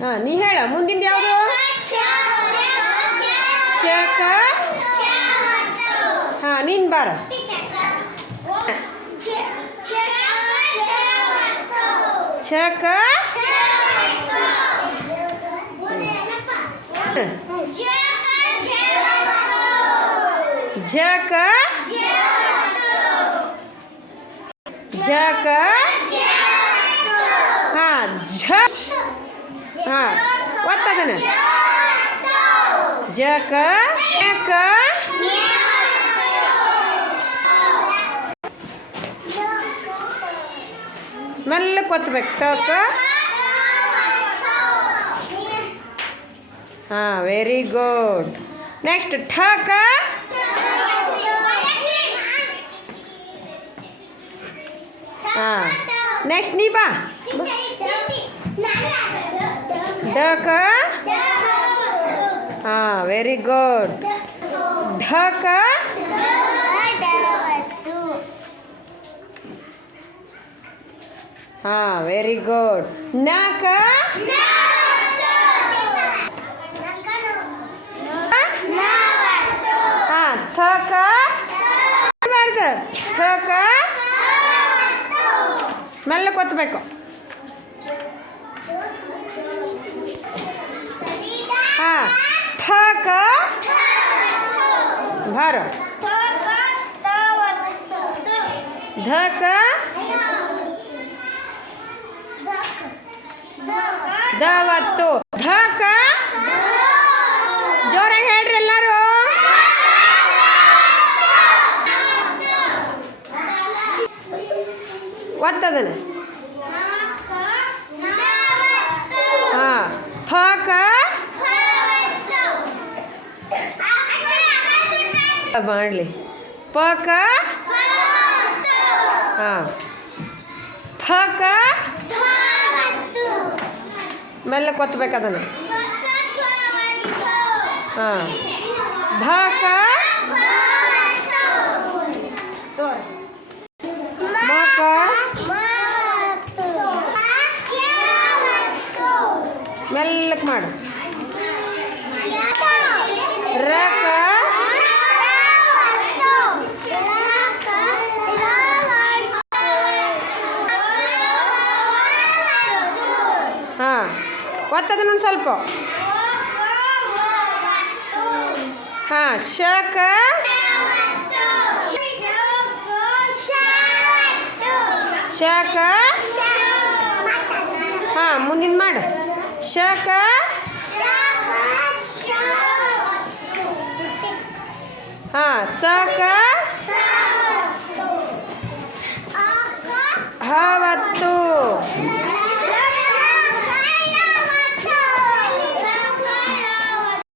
ಹಾಂ ನೀ ಹೇಳ ಮುಂದಿನ ಯಾವುದು ಚಕ ಹಾಂ ನೀನು ಬಾರ ಚಕ ಜಕ ಜಕ ಹಾಂ ಝ ಹಾಂ ಒತ್ತದನ ಜಕ ಜಕ ಮೆಲ್ಲ ಕೊತ್ತಬೇಕು ಟಕ ಹಾಂ ವೆರಿ ಗುಡ್ ನೆಕ್ಸ್ಟ್ ಠಕ ಹಾಂ ನೆಕ್ಸ್ಟ್ ನೀ ಬಾ ಡಕ ಹಾಂ ವೆರಿ ಗುಡ್ ಢಕ ಹಾಂ ವೆರಿ ಗುಡ್ ನಕ ಹಾಂ ಥಕ ಥಕ ಮೆಲ್ಲ ಕೊತ್ತಬೇಕು ಹಾಂ ಥಕ ಭಾರ ಧಕ ದವತ್ತು ಧಕ ಜೋರಾಗಿ ಹೇಳ್ರಿ ಎಲ್ಲರೂ ಒತ್ತದನ ಹಾಂ ಫಕ ಮಾಡಲಿ ಪಕ ಹಾಂ ಫಕ ಮೆಲ್ಲ ಕೊತ್ತಬೇಕು ಅದನ್ನು ಹಾಂ ಭಕ ಮಕ ಮೆಲ್ಲಕ್ಕೆ ಮಾಡು ರಕ ಹಾಂ ಒತ್ತದನ್ನ ಒಂದು ಸ್ವಲ್ಪ ಹಾಂ ಶಕ ಶಕ ಹಾಂ ಮುಂದಿನ ಮಾಡು ಶಕ ಹಾಂ ಸಕ